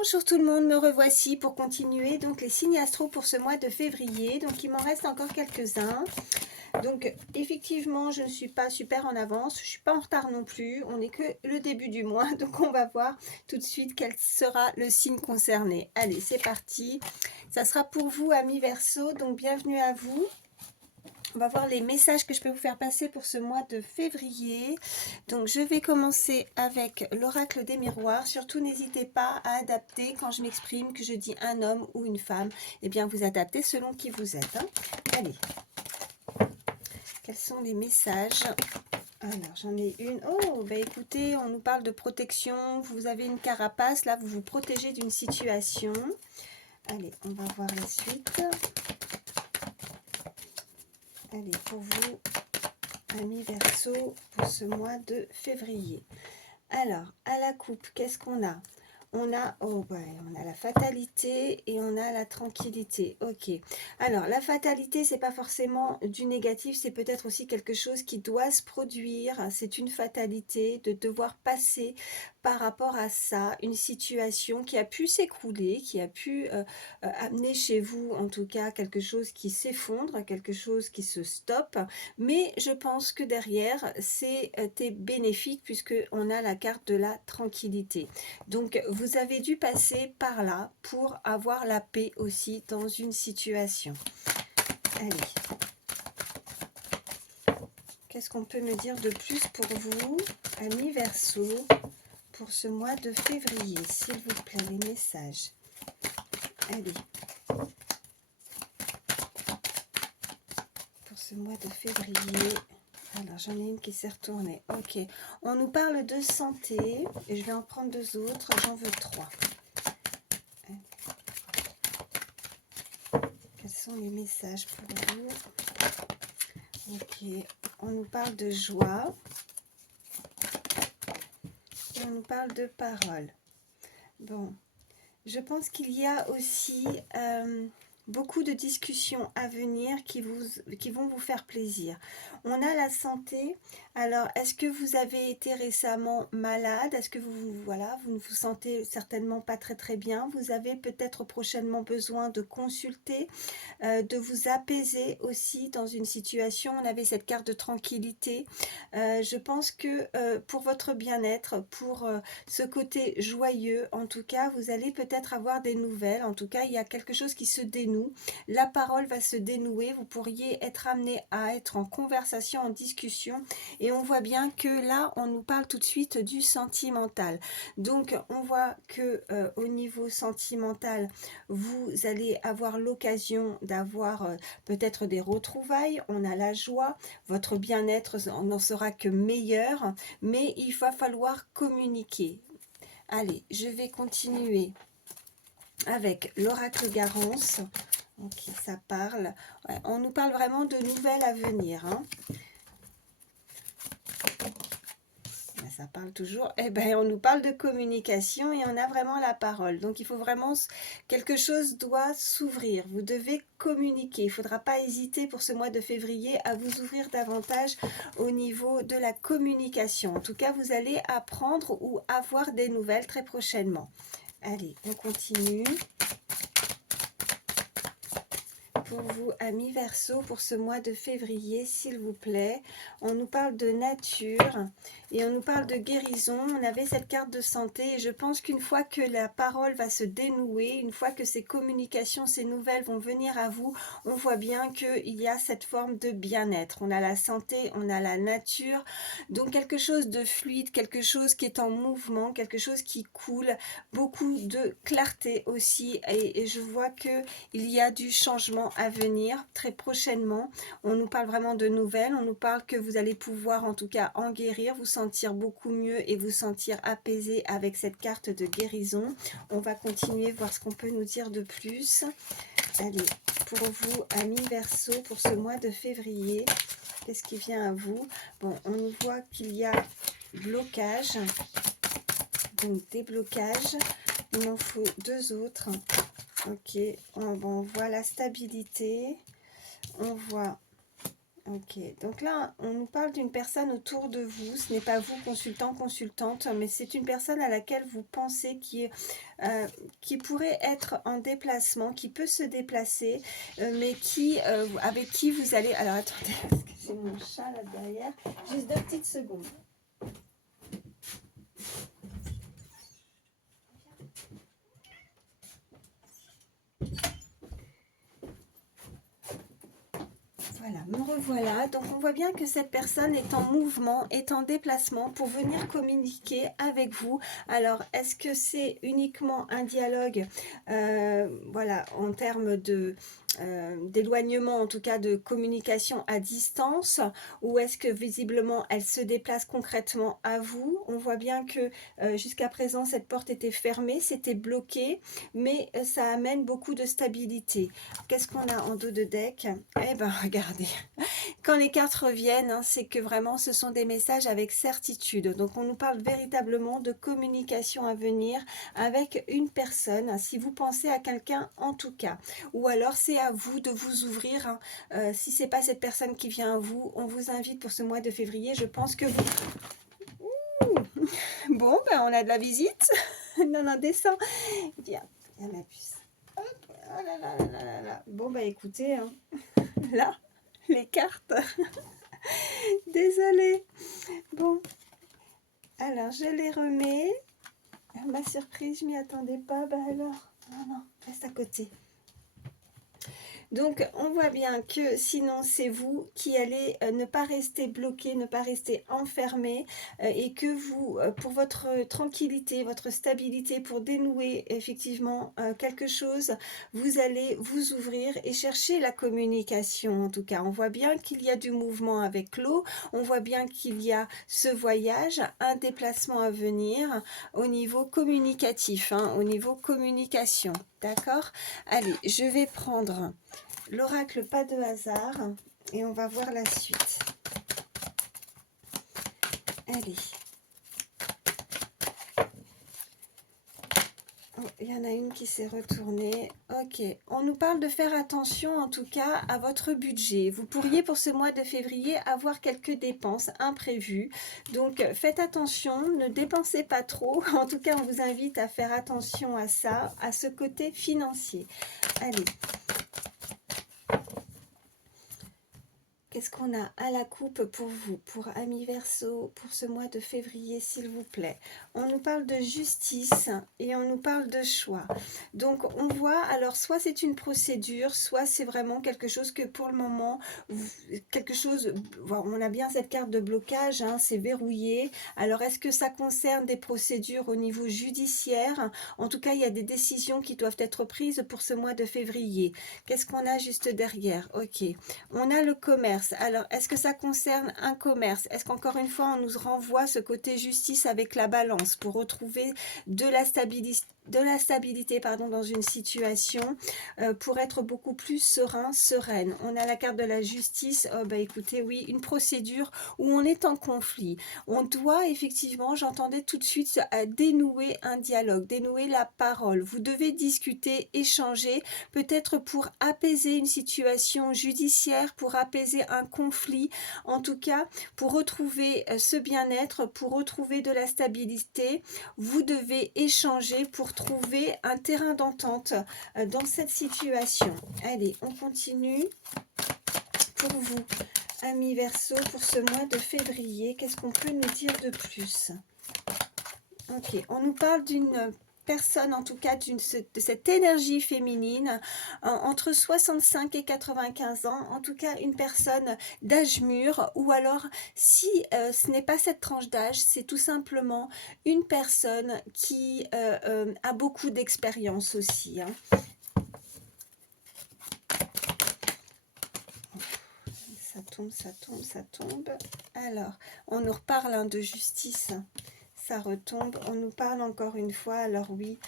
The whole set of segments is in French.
Bonjour tout le monde, me revoici pour continuer donc les signes astro pour ce mois de février. Donc il m'en reste encore quelques-uns. Donc effectivement je ne suis pas super en avance, je ne suis pas en retard non plus, on n'est que le début du mois, donc on va voir tout de suite quel sera le signe concerné. Allez, c'est parti, ça sera pour vous amis Verseau, donc bienvenue à vous. On va voir les messages que je peux vous faire passer pour ce mois de février. Donc je vais commencer avec l'oracle des miroirs. Surtout n'hésitez pas à adapter quand je m'exprime, que je dis un homme ou une femme. Eh bien vous adaptez selon qui vous êtes. Hein. Allez, quels sont les messages? Alors j'en ai une. Oh, bah écoutez, on nous parle de protection. Vous avez une carapace, là vous vous protégez d'une situation. Allez, on va voir la suite. Allez, pour vous, amis Verseau, pour ce mois de février. Alors, à la coupe, qu'est-ce qu'on a? On a la fatalité et on a la tranquillité. Ok. Alors, la fatalité, c'est pas forcément du négatif, c'est peut-être aussi quelque chose qui doit se produire. C'est une fatalité de devoir passer par rapport à ça, une situation qui a pu s'écrouler, qui a pu amener chez vous, en tout cas, quelque chose qui s'effondre, quelque chose qui se stoppe. Mais je pense que derrière, c'était bénéfique puisqu'on a la carte de la tranquillité. Donc, vous avez dû passer par là pour avoir la paix aussi dans une situation. Allez. Qu'est-ce qu'on peut me dire de plus pour vous, amis Verseau, pour ce mois de février, s'il vous plaît, les messages. Allez. Pour ce mois de février... Alors, j'en ai une qui s'est retournée. Ok. On nous parle de santé. Et je vais en prendre deux autres. J'en veux trois. Quels sont les messages pour vous? Ok. On nous parle de joie. Et on nous parle de parole. Bon. Je pense qu'il y a aussi beaucoup de discussions à venir qui vont vous faire plaisir. On a la santé. Alors, est-ce que vous avez été récemment malade? Est-ce que vous ne vous sentez certainement pas très bien? Vous avez peut-être prochainement besoin de consulter, de vous apaiser aussi dans une situation. On avait cette carte de tranquillité. Je pense que pour votre bien-être, pour ce côté joyeux, en tout cas, vous allez peut-être avoir des nouvelles. En tout cas, il y a quelque chose qui se dénoue. La parole va se dénouer. Vous pourriez être amené à être en conversation, en discussion. Et on voit bien que là, on nous parle tout de suite du sentimental. Donc, on voit que au niveau sentimental, vous allez avoir l'occasion d'avoir peut-être des retrouvailles. On a la joie. Votre bien-être n'en sera que meilleur. Mais il va falloir communiquer. Allez, je vais continuer avec l'oracle Garance. Ok, ça parle. Ouais, on nous parle vraiment de nouvelles à venir. Hein. Ça parle toujours. Eh ben, on nous parle de communication et on a vraiment la parole. Donc, il faut vraiment... Quelque chose doit s'ouvrir. Vous devez communiquer. Il ne faudra pas hésiter pour ce mois de février à vous ouvrir davantage au niveau de la communication. En tout cas, vous allez apprendre ou avoir des nouvelles très prochainement. Allez, on continue. Pour vous, amis Verseau, pour ce mois de février, s'il vous plaît. On nous parle de nature et on nous parle de guérison. On avait cette carte de santé et je pense qu'une fois que la parole va se dénouer, une fois que ces communications, ces nouvelles vont venir à vous, on voit bien qu'il y a cette forme de bien-être. On a la santé, on a la nature, donc quelque chose de fluide, quelque chose qui est en mouvement, quelque chose qui coule, beaucoup de clarté aussi et je vois qu'il y a du changement à venir très prochainement. On nous parle vraiment de nouvelles, on nous parle que vous allez pouvoir en tout cas en guérir, vous sentir beaucoup mieux et vous sentir apaisé avec cette carte de guérison. On va continuer, voir ce qu'on peut nous dire de plus. Allez, pour vous, amis Verseau, pour ce mois de février, qu'est-ce qui vient à vous? Bon, on nous voit qu'il y a blocage, donc déblocage. Il m'en faut deux autres. Ok, on voit la stabilité, on voit Ok, donc là, on nous parle d'une personne autour de vous. Ce n'est pas vous, consultant, consultante, mais c'est une personne à laquelle vous pensez qui pourrait être en déplacement, qui peut se déplacer, mais avec qui vous allez... Alors, attendez, parce que j'ai mon chat là derrière. Juste 2 petites secondes. Voilà, me revoilà. Donc on voit bien que cette personne est en mouvement, est en déplacement pour venir communiquer avec vous. Alors, est-ce que c'est uniquement un dialogue, voilà, en termes d'éloignement, en tout cas de communication à distance, ou est-ce que visiblement elle se déplace concrètement à vous? On voit bien que jusqu'à présent cette porte était fermée, c'était bloqué, mais ça amène beaucoup de stabilité. Qu'est-ce qu'on a en dos de deck? Eh ben regardez, quand les cartes reviennent, hein, c'est que vraiment ce sont des messages avec certitude. Donc on nous parle véritablement de communication à venir avec une personne, si vous pensez à quelqu'un en tout cas. Ou alors c'est à vous de vous ouvrir. Hein. Si c'est pas cette personne qui vient à vous, on vous invite pour ce mois de février. Je pense que vous... Ouh. Bon, ben on a de la visite. Non, non, descends. Viens, viens ma puce. Hop. Oh là là là là là là. Bon, bah écoutez, hein. Là, les cartes. Désolée. Bon, alors je les remets. Ma surprise, je m'y attendais pas. Bah alors, non, non, reste à côté. Donc, on voit bien que sinon, c'est vous qui allez ne pas rester bloqué, ne pas rester enfermé et que vous, pour votre tranquillité, votre stabilité, pour dénouer effectivement quelque chose, vous allez vous ouvrir et chercher la communication. En tout cas, on voit bien qu'il y a du mouvement avec l'eau, on voit bien qu'il y a ce voyage, un déplacement à venir au niveau communicatif, hein, au niveau communication. D'accord? Allez, je vais prendre l'oracle pas de hasard et on va voir la suite. Allez. Oh, il y en a une qui s'est retournée. Ok, on nous parle de faire attention en tout cas à votre budget. Vous pourriez pour ce mois de février avoir quelques dépenses imprévues. Donc faites attention, ne dépensez pas trop. En tout cas, on vous invite à faire attention à ça, à ce côté financier. Allez. Qu'est-ce qu'on a à la coupe pour vous, pour Amis Verseau, pour ce mois de février, s'il vous plaît? On nous parle de justice et on nous parle de choix. Donc, on voit, alors, soit c'est une procédure, soit c'est vraiment quelque chose que pour le moment, quelque chose, on a bien cette carte de blocage, hein, c'est verrouillé. Alors, est-ce que ça concerne des procédures au niveau judiciaire? En tout cas, il y a des décisions qui doivent être prises pour ce mois de février. Qu'est-ce qu'on a juste derrière? Ok, on a le commerce. Alors, est-ce que ça concerne un commerce? Est-ce qu'encore une fois, on nous renvoie ce côté justice avec la balance pour retrouver de la stabilité dans une situation pour être beaucoup plus serein, sereine? On a la carte de la justice. Oh, bah écoutez, oui, une procédure où on est en conflit. On doit effectivement, j'entendais tout de suite, dénouer un dialogue, dénouer la parole. Vous devez discuter, échanger, peut-être pour apaiser une situation judiciaire, pour apaiser un conflit, en tout cas pour retrouver ce bien-être, pour retrouver de la stabilité. Vous devez échanger pour trouver un terrain d'entente dans cette situation. Allez, on continue. Pour vous, Amis Verseau, pour ce mois de février, qu'est-ce qu'on peut nous dire de plus? Ok, on nous parle d'une personne, en tout cas de cette énergie féminine, entre 65 et 95 ans, en tout cas une personne d'âge mûr, ou alors si ce n'est pas cette tranche d'âge, c'est tout simplement une personne qui a beaucoup d'expérience aussi. Hein. Ça tombe, ça tombe, ça tombe. Alors, on nous reparle de justice. ça retombe. On nous parle encore une fois, alors oui,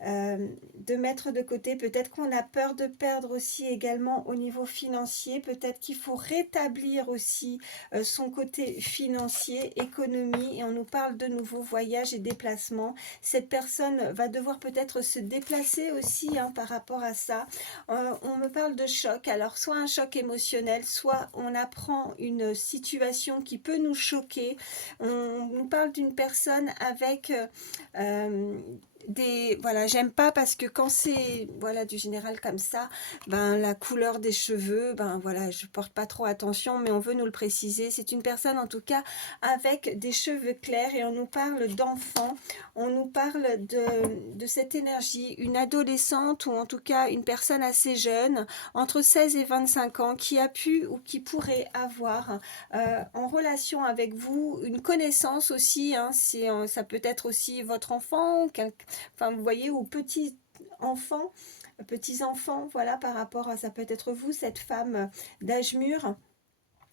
de mettre de côté. Peut-être qu'on a peur de perdre aussi également au niveau financier. Peut-être qu'il faut rétablir aussi son côté financier, économie. Et on nous parle de nouveau voyage et déplacement. Cette personne va devoir peut-être se déplacer aussi hein, par rapport à ça. On me parle de choc. Alors, soit un choc émotionnel, soit on apprend une situation qui peut nous choquer. On nous parle d'une personne avec voilà, j'aime pas parce que quand c'est voilà du général comme ça, ben la couleur des cheveux, ben voilà, je porte pas trop attention, mais on veut nous le préciser. C'est une personne en tout cas avec des cheveux clairs et on nous parle d'enfant, on nous parle de cette énergie, une adolescente ou en tout cas une personne assez jeune, entre 16 et 25 ans, qui a pu ou qui pourrait avoir en relation avec vous une connaissance aussi, hein, ça peut être aussi votre enfant, enfin vous voyez, ou petits enfants, voilà, par rapport à ça peut être vous, cette femme d'âge mûr.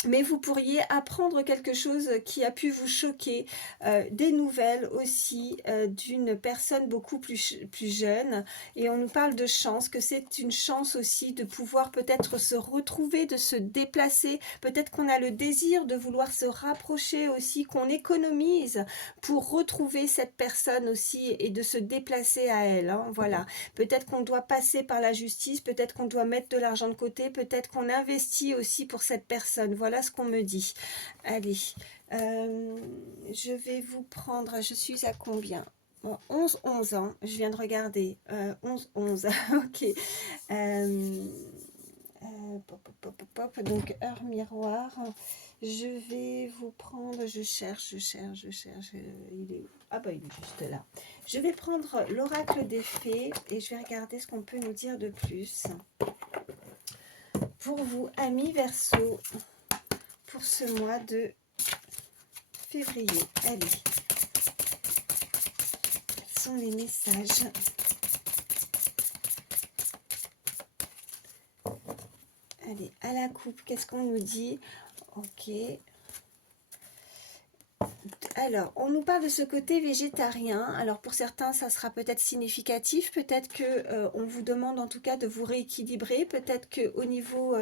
Mais vous pourriez apprendre quelque chose qui a pu vous choquer, des nouvelles aussi d'une personne beaucoup plus jeune. Et on nous parle de chance, que c'est une chance aussi de pouvoir peut-être se retrouver, de se déplacer. Peut-être qu'on a le désir de vouloir se rapprocher aussi, qu'on économise pour retrouver cette personne aussi et de se déplacer à elle. Hein, voilà. Peut-être qu'on doit passer par la justice, peut-être qu'on doit mettre de l'argent de côté, peut-être qu'on investit aussi pour cette personne. Voilà ce qu'on me dit. Allez, je vais vous prendre, je suis à combien? Bon, 11 ans, je viens de regarder. 11, ok. Donc, heure miroir. Je vais vous prendre, je cherche. Il est où? Ah bah il est juste là. Je vais prendre l'oracle des fées et je vais regarder ce qu'on peut nous dire de plus. Pour vous, amis Verseau, pour ce mois de février. Allez, quels sont les messages? Allez, à la coupe, qu'est-ce qu'on nous dit? Ok. Alors, on nous parle de ce côté végétarien. Alors, pour certains, ça sera peut-être significatif. Peut-être que on vous demande en tout cas de vous rééquilibrer. Peut-être qu'au niveau,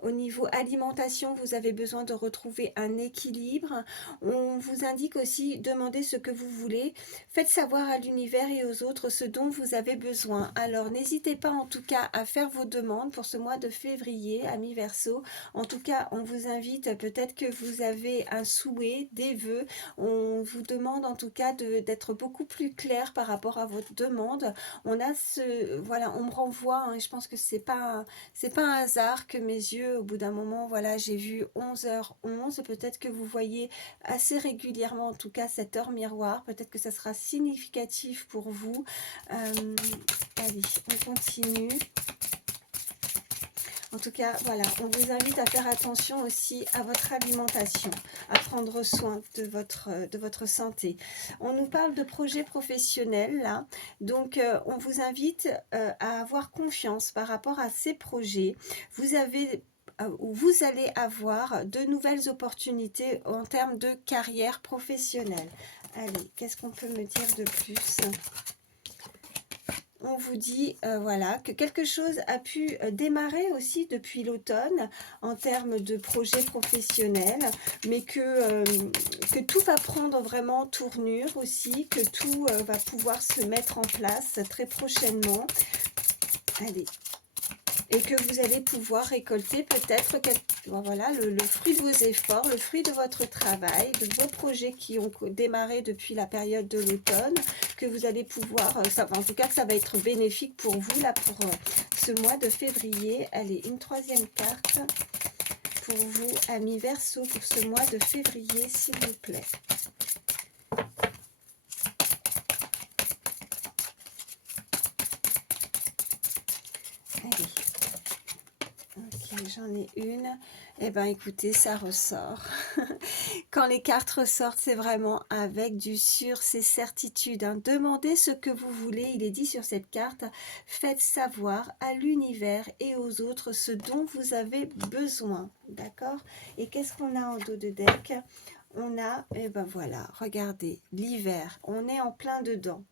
au niveau alimentation, vous avez besoin de retrouver un équilibre. On vous indique aussi, demandez ce que vous voulez. Faites savoir à l'univers et aux autres ce dont vous avez besoin. Alors, n'hésitez pas en tout cas à faire vos demandes pour ce mois de février, amis Verseau. En tout cas, on vous invite, peut-être que vous avez un souhait, des vœux. On vous demande en tout cas d'être beaucoup plus clair par rapport à votre demande. On a voilà, on me renvoie, hein, et je pense que c'est pas un hasard que mes yeux, au bout d'un moment, voilà, j'ai vu 11h11. Peut-être que vous voyez assez régulièrement, en tout cas, cette heure miroir. Peut-être que ça sera significatif pour vous. Allez, on continue. En tout cas, voilà, on vous invite à faire attention aussi à votre alimentation, à prendre soin de votre santé. On nous parle de projets professionnels, là. Donc, on vous invite à avoir confiance par rapport à ces projets. Vous allez avoir de nouvelles opportunités en termes de carrière professionnelle. Allez, qu'est-ce qu'on peut me dire de plus ? On vous dit voilà, que quelque chose a pu démarrer aussi depuis l'automne en termes de projets professionnels, mais que tout va prendre vraiment tournure aussi, que tout va pouvoir se mettre en place très prochainement. Allez. Et que vous allez pouvoir récolter peut-être voilà, le fruit de vos efforts, le fruit de votre travail, de vos projets qui ont démarré depuis la période de l'automne, que vous allez pouvoir, en tout cas que ça va être bénéfique pour vous là pour ce mois de février. Allez, une troisième carte pour vous, amis Verseau, pour ce mois de février, s'il vous plaît. Allez. Ok, j'en ai une. Eh bien, écoutez, ça ressort. Quand les cartes ressortent, c'est vraiment avec du sûr, c'est certitude. Hein. Demandez ce que vous voulez. Il est dit sur cette carte, faites savoir à l'univers et aux autres ce dont vous avez besoin. D'accord? Et qu'est-ce qu'on a en dos de deck? on a, et ben voilà, regardez, l'hiver, on est en plein dedans.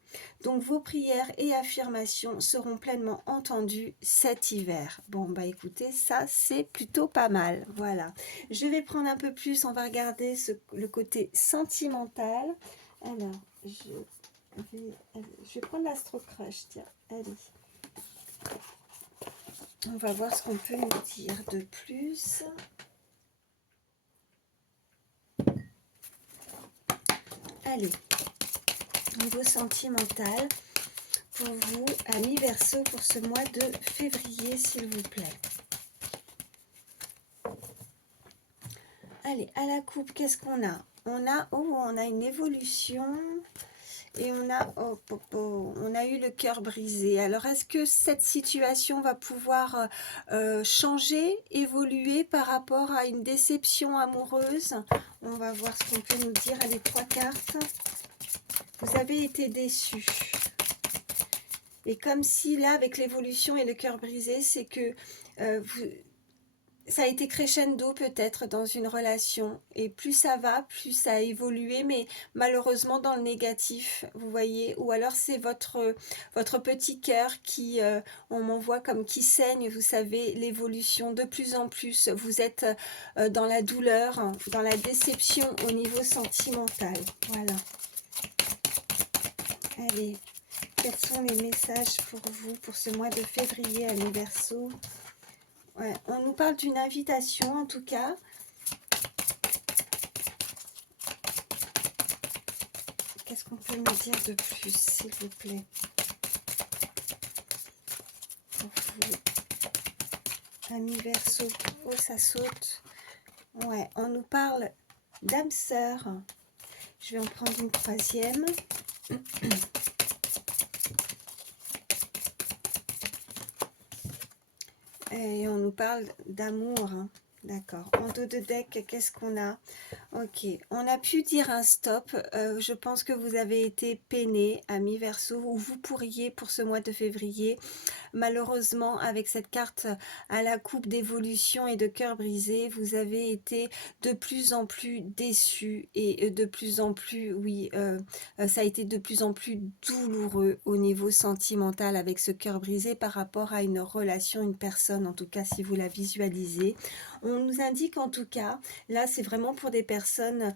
Donc vos prières et affirmations seront pleinement entendues cet hiver. Bon, bah écoutez, ça c'est plutôt pas mal, voilà. Je vais prendre un peu plus, on va regarder le côté sentimental. Alors, je vais prendre l'Astro Crush, tiens, allez. On va voir ce qu'on peut nous dire de plus. Allez, niveau sentimental, pour vous, amis Verseau, pour ce mois de février, s'il vous plaît. Allez, à la coupe, qu'est-ce qu'on a? On a une évolution et on a eu le cœur brisé. Alors, est-ce que cette situation va pouvoir changer, évoluer par rapport à une déception amoureuse? On va voir ce qu'on peut nous dire. Allez, 3 cartes. Vous avez été déçu. Et comme si là, avec l'évolution et le cœur brisé, c'est que ça a été crescendo peut-être dans une relation. Et plus ça va, plus ça a évolué, mais malheureusement dans le négatif, vous voyez. Ou alors c'est votre petit cœur qui, on m'envoie comme qui saigne, vous savez, l'évolution de plus en plus. Vous êtes dans la douleur, dans la déception au niveau sentimental. Voilà. Allez. Quels sont les messages pour vous, pour ce mois de février, amis Verseau? Ouais, on nous parle d'une invitation, en tout cas. Qu'est-ce qu'on peut nous dire de plus, s'il vous plaît? Pour vous, amis Verseau. Oh, ça saute. Ouais, on nous parle d'âme sœur. Je vais en prendre une troisième. Et on nous parle d'amour, hein. D'accord. En dos de deck, qu'est-ce qu'on a? Ok. On a pu dire un stop. Je pense que vous avez été peiné, amis Verseau, ou vous pourriez pour ce mois de février. Malheureusement, avec cette carte à la coupe d'évolution et de cœur brisé, vous avez été de plus en plus déçu et de plus en plus, oui, ça a été de plus en plus douloureux au niveau sentimental avec ce cœur brisé par rapport à une relation, une personne, en tout cas si vous la visualisez. On nous indique en tout cas, là c'est vraiment pour des personnes...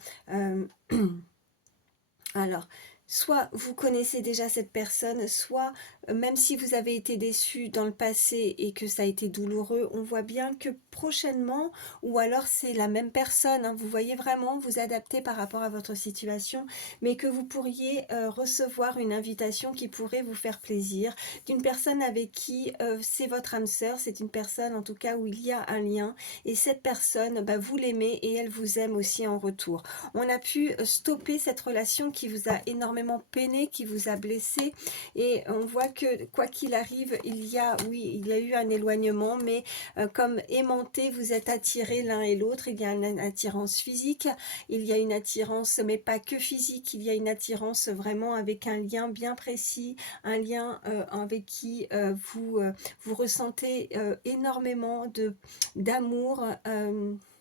alors, soit vous connaissez déjà cette personne, soit même si vous avez été déçu dans le passé et que ça a été douloureux, on voit bien que prochainement, ou alors c'est la même personne, hein, vous voyez vraiment vous adapter par rapport à votre situation, mais que vous pourriez recevoir une invitation qui pourrait vous faire plaisir, d'une personne avec qui c'est votre âme sœur, c'est une personne en tout cas où il y a un lien, et cette personne, bah, vous l'aimez et elle vous aime aussi en retour. On a pu stopper cette relation qui vous a énormément peiné, qui vous a blessé, et on voit que quoi qu'il arrive, il y a eu un éloignement, mais comme aimanté, vous êtes attirés l'un et l'autre. Il y a une attirance physique, il y a une attirance, mais pas que physique, il y a une attirance vraiment avec un lien bien précis, un lien avec qui vous ressentez énormément d'amour,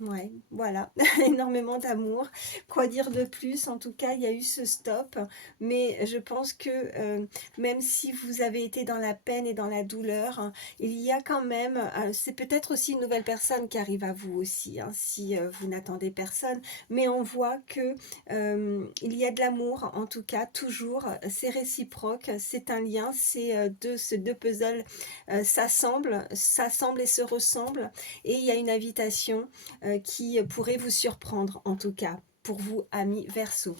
ouais, voilà, énormément d'amour. Quoi dire de plus? En tout cas, il y a eu ce stop, mais je pense que même si vous avez été dans la peine et dans la douleur, hein, il y a quand même, c'est peut-être aussi une nouvelle personne qui arrive à vous aussi, hein, si vous n'attendez personne, mais on voit que il y a de l'amour, en tout cas, toujours, c'est réciproque, c'est un lien, c'est ces deux puzzles s'assemblent et se ressemblent, et il y a une invitation qui pourrait vous surprendre, en tout cas, pour vous, amis Verseau.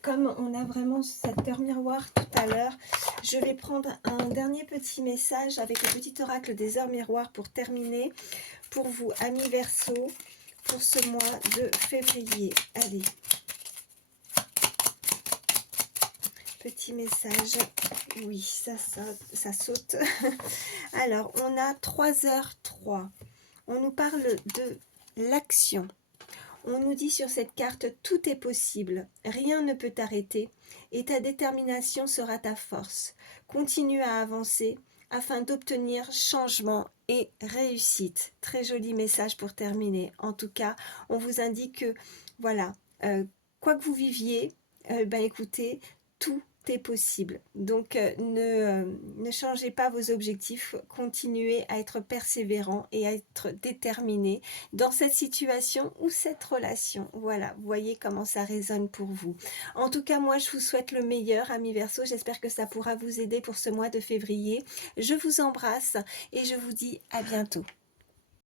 Comme on a vraiment cette cœur miroir tout à l'heure, je vais prendre un dernier petit message avec le petit oracle des heures miroirs pour terminer. Pour vous, amis Verseau, pour ce mois de février. Allez. Petit message. Oui, ça saute. Alors, on a 3h03. On nous parle de l'action. On nous dit sur cette carte, tout est possible, rien ne peut t'arrêter et ta détermination sera ta force. Continue à avancer afin d'obtenir changement et réussite. Très joli message pour terminer. En tout cas, on vous indique que, voilà, Quoi que vous viviez, ben écoutez, tout est possible. Donc ne changez pas vos objectifs, continuez à être persévérant et à être déterminé dans cette situation ou cette relation. Voilà, vous voyez comment ça résonne pour vous. En tout cas, moi je vous souhaite le meilleur, amis Verseau. J'espère que ça pourra vous aider pour ce mois de février. Je vous embrasse et je vous dis à bientôt.